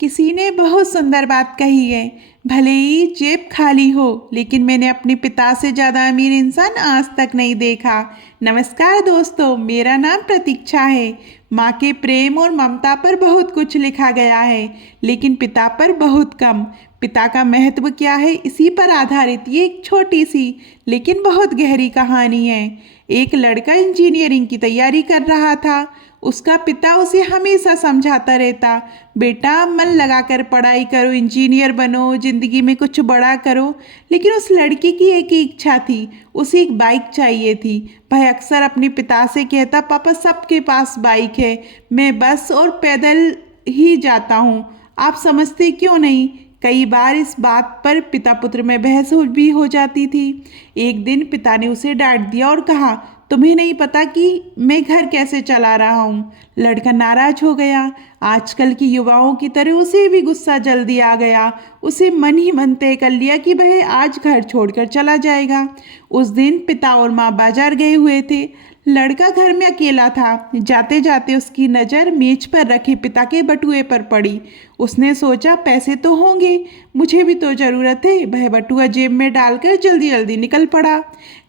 किसी ने बहुत सुंदर बात कही है। भले ही जेब खाली हो, लेकिन मैंने अपने पिता से ज़्यादा अमीर इंसान आज तक नहीं देखा। नमस्कार दोस्तों, मेरा नाम प्रतीक्षा है। माँ के प्रेम और ममता पर बहुत कुछ लिखा गया है, लेकिन पिता पर बहुत कम। पिता का महत्व क्या है, इसी पर आधारित ये एक छोटी सी लेकिन बहुत गहरी कहानी है। एक लड़का इंजीनियरिंग की तैयारी कर रहा था। उसका पिता उसे हमेशा समझाता रहता, बेटा मन लगाकर पढ़ाई करो, इंजीनियर बनो, जिंदगी में कुछ बड़ा करो। लेकिन उस लड़के की एक ही इच्छा थी, उसे एक बाइक चाहिए थी। वह अक्सर अपने पिता से कहता, पापा सबके पास बाइक है, मैं बस और पैदल ही जाता हूँ, आप समझते क्यों नहीं। कई बार इस बात पर पिता पुत्र में बहस भी हो जाती थी। एक दिन पिता ने उसे डांट दिया और कहा, तुम्हें नहीं पता कि मैं घर कैसे चला रहा हूँ। लड़का नाराज हो गया। आजकल की युवाओं की तरह उसे भी गुस्सा जल्दी आ गया। उसे मन ही मन तय कर लिया कि वह आज घर छोड़कर चला जाएगा। उस दिन पिता और माँ बाजार गए हुए थे। लड़का घर में अकेला था। जाते जाते उसकी नज़र मेज पर रखे पिता के बटुए पर पड़ी। उसने सोचा, पैसे तो होंगे, मुझे भी तो ज़रूरत है। वह बटुआ जेब में डालकर जल्दी जल्दी निकल पड़ा।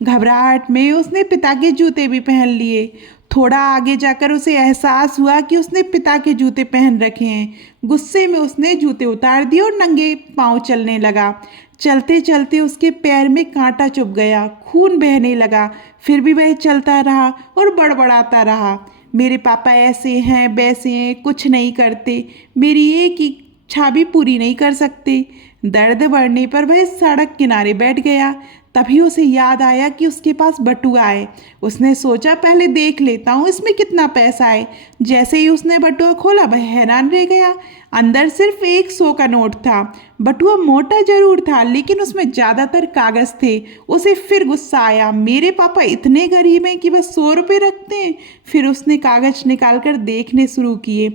घबराहट में उसने पिता के जूते भी पहन लिए। थोड़ा आगे जाकर उसे एहसास हुआ कि उसने पिता के जूते पहन रखे हैं। गुस्से में उसने जूते उतार दिए और नंगे पांव चलने लगा। चलते चलते उसके पैर में कांटा चुभ गया, खून बहने लगा। फिर भी वह चलता रहा और बड़बड़ाता रहा, मेरे पापा ऐसे हैं वैसे हैं, कुछ नहीं करते, मेरी एक इच्छा भी पूरी नहीं कर सकते। दर्द बढ़ने पर वह सड़क किनारे बैठ गया। तभी उसे याद आया कि उसके पास बटुआ है। उसने सोचा, पहले देख लेता हूँ इसमें कितना पैसा है। जैसे ही उसने बटुआ खोला, वह हैरान रह गया। अंदर सिर्फ 100 का नोट था। बटुआ मोटा जरूर था, लेकिन उसमें ज़्यादातर कागज़ थे। उसे फिर गुस्सा आया, मेरे पापा इतने गरीब हैं कि बस 100 रुपये रखते हैं। फिर उसने कागज़ निकालकर देखने शुरू किए।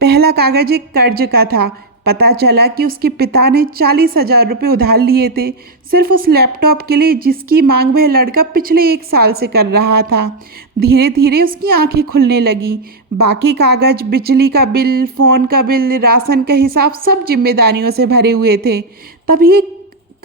पहला कागज़ एक कर्ज का था। पता चला कि उसके पिता ने 40,000 रुपये उधार लिए थे, सिर्फ उस लैपटॉप के लिए जिसकी मांग वह लड़का पिछले 1 साल से कर रहा था। धीरे धीरे उसकी आंखें खुलने लगी। बाकी कागज, बिजली का बिल, फ़ोन का बिल, राशन का हिसाब, सब जिम्मेदारियों से भरे हुए थे। तभी एक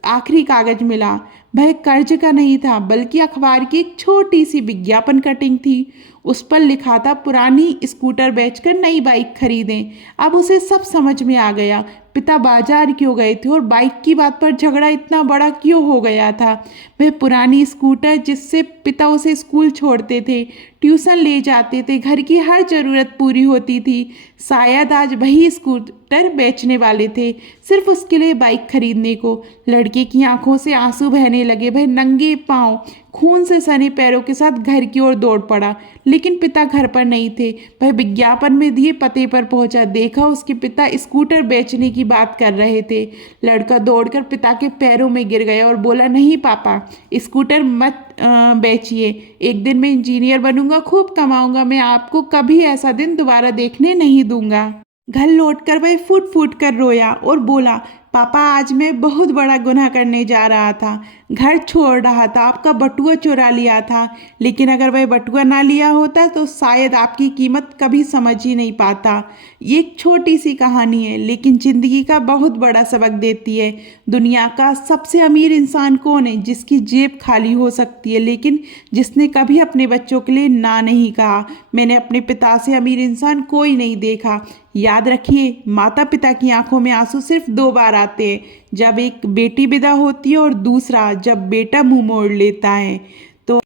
आखिरी कागज मिला। वह कर्ज का नहीं था, बल्कि अखबार की एक छोटी सी विज्ञापन कटिंग थी। उस पर लिखा था, पुरानी स्कूटर बेचकर नई बाइक खरीदें। अब उसे सब समझ में आ गया। पिता बाजार क्यों गए थे और बाइक की बात पर झगड़ा इतना बड़ा क्यों हो गया था। वह पुरानी स्कूटर जिससे पिता उसे स्कूल छोड़ते थे, ट्यूशन ले जाते थे, घर की हर ज़रूरत पूरी होती थी, शायद आज वही स्कूटर बेचने वाले थे, सिर्फ उसके लिए बाइक खरीदने को। लड़के की आंखों से आंसू बहने लगे। वह नंगे पांव, खून से सने पैरों के साथ घर की ओर दौड़ पड़ा। लेकिन पिता घर पर नहीं थे। वह विज्ञापन में दिए पते पर पहुंचा। देखा, उसके पिता स्कूटर बेचने की बात कर रहे थे। लड़का दौड़कर पिता के पैरों में गिर गया और बोला, नहीं पापा, स्कूटर मत बेचिए। एक दिन मैं इंजीनियर बनूंगा, खूब कमाऊंगा, मैं आपको कभी ऐसा दिन दोबारा देखने नहीं दूंगा। घर लौटकर वह फूट फूट कर रोया और बोला, पापा आज मैं बहुत बड़ा गुनाह करने जा रहा था। घर छोड़ रहा था, आपका बटुआ चुरा लिया था। लेकिन अगर वह बटुआ ना लिया होता तो शायद आपकी कीमत कभी समझ ही नहीं पाता। ये एक छोटी सी कहानी है, लेकिन ज़िंदगी का बहुत बड़ा सबक देती है। दुनिया का सबसे अमीर इंसान कौन है? जिसकी जेब खाली हो सकती है, लेकिन जिसने कभी अपने बच्चों के लिए ना नहीं कहा। मैंने अपने पिता से अमीर इंसान कोई नहीं देखा। याद रखिए, माता पिता की आंखों में आंसू सिर्फ 2 बार आते हैं, जब एक बेटी विदा होती है और दूसरा जब बेटा मुंह मोड़ लेता है। तो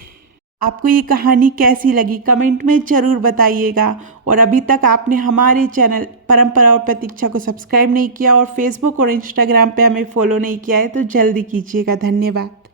आपको ये कहानी कैसी लगी, कमेंट में ज़रूर बताइएगा। और अभी तक आपने हमारे चैनल परंपरा और प्रतीक्षा को सब्सक्राइब नहीं किया और फेसबुक और इंस्टाग्राम पे हमें फॉलो नहीं किया है तो जल्दी कीजिएगा। धन्यवाद।